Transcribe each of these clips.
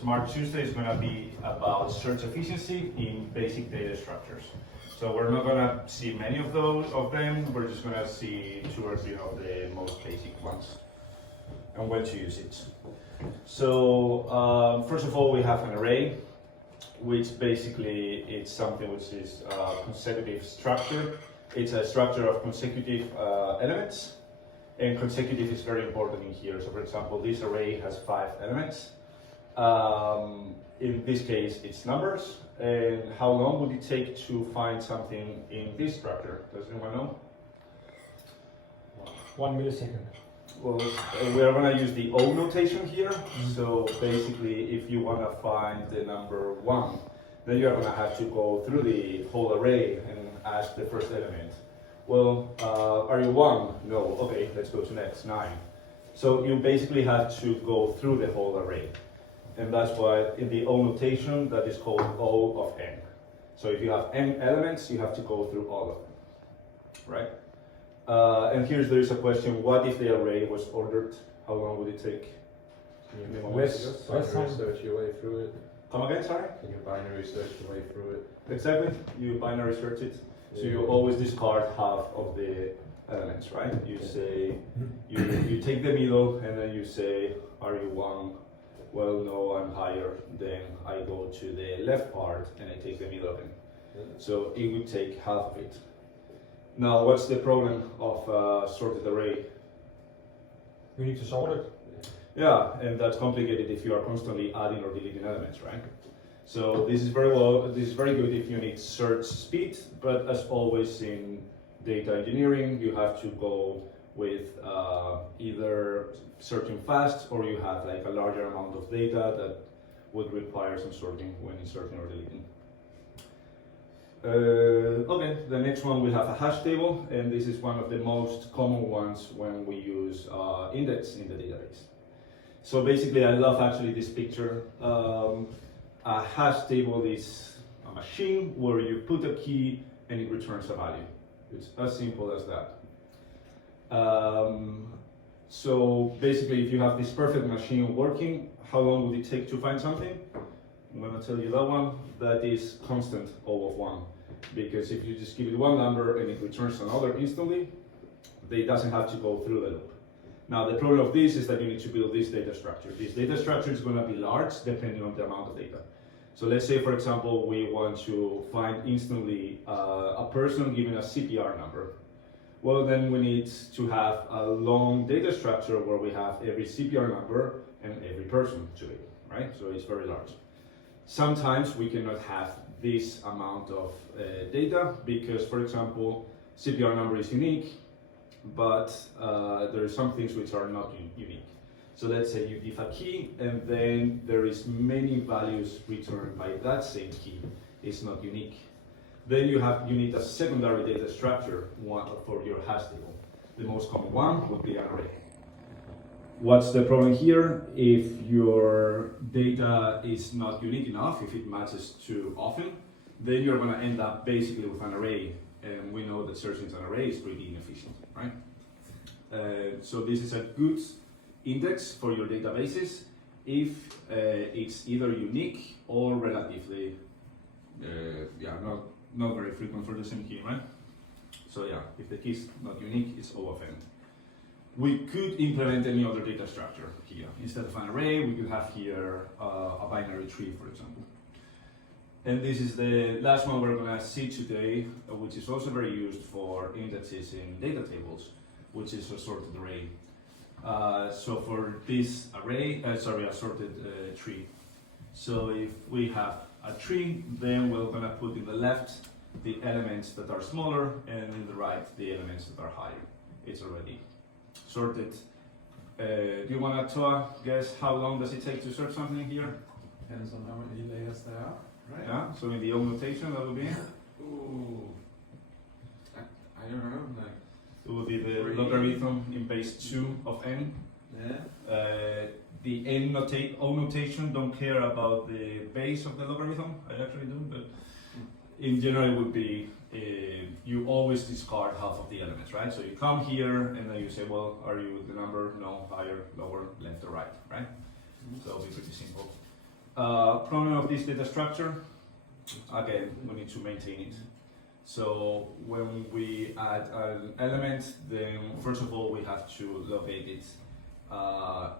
Smart Tuesday is going to be about search efficiency in basic data structures. So we're not going to see many of them. We're just going to see 2 or 3 of the most basic ones and when to use it. So first of all, we have an array, which basically is something which is a consecutive structure. It's a structure of consecutive elements. And consecutive is very important in here. So for example, this array has 5 elements. In this case, it's numbers. And how long would it take to find something in this structure? Does anyone know? 1 millisecond. Well, we are going to use the O notation here. So basically, if you want to find the number 1, then you are going to have to go through the whole array and ask the first element. Well, are you 1? No. Okay, let's go to next, 9. So you basically have to go through the whole array. And that's why in the O notation, that is called O of n. So if you have n elements, you have to go through all of them, right? And there is a question, what if the array was ordered? How long would it take? Less Binary search your way through it. Come again, sorry? Can you binary search your way through it? Exactly, you binary search it. So you always discard half of the elements, right? You say, you take the middle and then you say, are you 1? Well, no, I'm higher. Then I go to the left part and I take the middle of it. So it would take half of it. Now, what's the problem of sorted array? You need to sort it. Yeah, and that's complicated if you are constantly adding or deleting elements, right? So this is very good if you need search speed, but as always in data engineering, you have to go with either searching fast or you have like a larger amount of data that would require some sorting when inserting or deleting. Okay, the next one we have a hash table, and this is one of the most common ones when we use index in the database. So basically, I love actually this picture. A hash table is a machine where you put a key and it returns a value. It's as simple as that. So basically, if you have this perfect machine working, how long would it take to find something? I'm going to tell you that one. That is constant O of 1. Because if you just give it one number and it returns another instantly, it doesn't have to go through the loop. Now, the problem of this is that you need to build this data structure. This data structure is going to be large depending on the amount of data. So let's say, for example, we want to find instantly a person given a CPR number. Well, then we need to have a long data structure where we have every CPR number and every person to it, right? So it's very large. Sometimes we cannot have this amount of data because, for example, CPR number is unique, but there are some things which are not unique. So let's say you give a key and then there is many values returned by that same key. It's not unique. Then you need a secondary data structure for your hash table. The most common one would be an array. What's the problem here? If your data is not unique enough, if it matches too often, then you're going to end up basically with an array. And we know that searching an array is pretty inefficient, right? So this is a good index for your databases if it's either unique or relatively, not very frequent for the same key, right? So yeah, if the key is not unique, it's O of n. We could implement any other data structure here. Instead of an array, we could have here a binary tree, for example. And this is the last one we're going to see today, which is also very used for indexes in data tables, which is a sorted array. So for this array, a sorted tree. So if we have a tree, then we're going to put in the left the elements that are smaller, and in the right the elements that are higher. It's already sorted. Do you want to guess how long does it take to sort something here? Depends on how many layers there are, right? Yeah, so in the O notation that would be? Ooh. I don't know, like... It would be the logarithm in base 2 of n. Yeah. The O notation don't care about the base of the logarithm. I actually do, but in general it would be you always discard half of the elements, right? So you come here and then you say, well, are you the number? No, higher, lower, left or right, right? So it'll be pretty simple. Problem of this data structure, again, we need to maintain it. So when we add an element, then first of all we have to locate it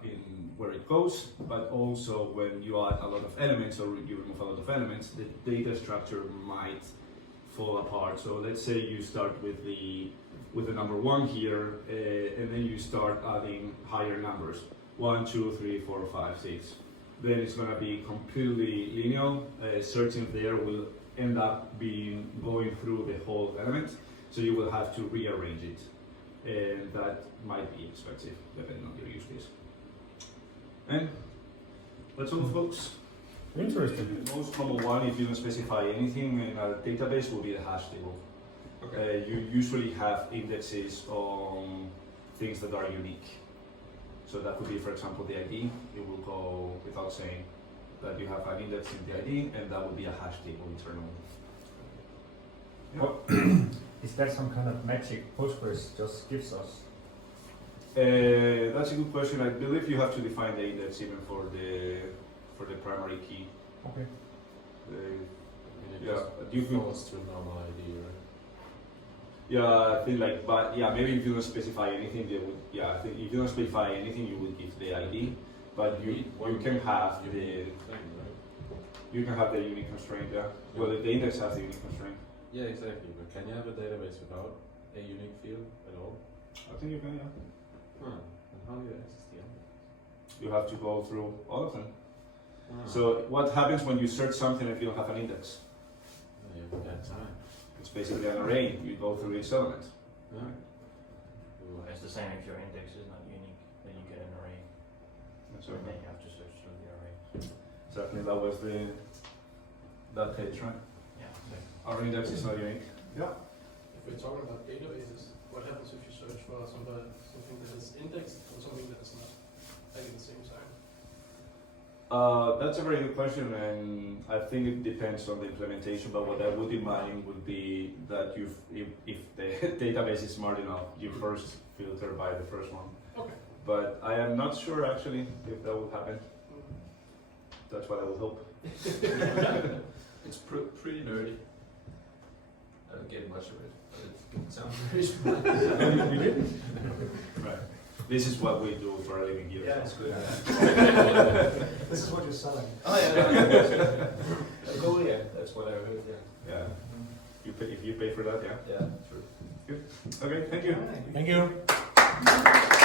in where it goes, but also when you add a lot of elements or you remove a lot of elements, the data structure might fall apart. So let's say you start with the number 1 here, and then you start adding higher numbers, 1, 2, 3, 4, 5, 6. Then it's going to be completely linear. Searching there will end up going through the whole element, so you will have to rearrange it, and that might be expensive depending on your use case. And that's all, folks. Interesting. The most common one, if you don't specify anything in a database, will be the hash table. You usually have indexes on things that are unique. So that could be, for example, the ID. It will go without saying that you have an index in the ID, and that would be a hash table internally. What is that some kind of magic Postgres just gives us? That's a good question. I believe you have to define the index even for the primary key. Okay. Yeah, you could. Falls to normal ID, right? Yeah, I think like, but yeah, maybe if you don't specify anything, they would. Yeah, I think if you don't specify anything, you would give the ID, but you can have the thing, right? you can have the unique constraint. Yeah. Well, the index has the unique constraint. Yeah, exactly. But can you have a database without a unique field at all? I think you can. Yeah. Huh. And how do you access the index? You have to go through all of them. Ah. So what happens when you search something if you don't have an index? You have a bad time. It's basically an array. You go through each element. Yeah. It's the same if your index is not unique, then you get an array, That's and right. then you have to search through the array. Exactly. That was that page, right? Yeah, exactly. Our index is not unique. Yeah. If we're talking about databases, what happens if you search for something that is indexed and something that is not, like at the same time? That's a very good question, and I think it depends on the implementation. But what I would imagine would be that if the database is smart enough, you first filter by the first one. Okay. But I am not sure actually if that will happen. That's what I would hope. It's pretty nerdy. I don't get much of it, but it sounds very smart. You didn't? Right. This is what we do for a living here. Yeah, it's good. This is what you're selling. Oh yeah. Oh yeah, that's what I heard. Yeah. Yeah. You pay, if you pay for that, yeah. Yeah, true. Okay. Thank you. Thank you.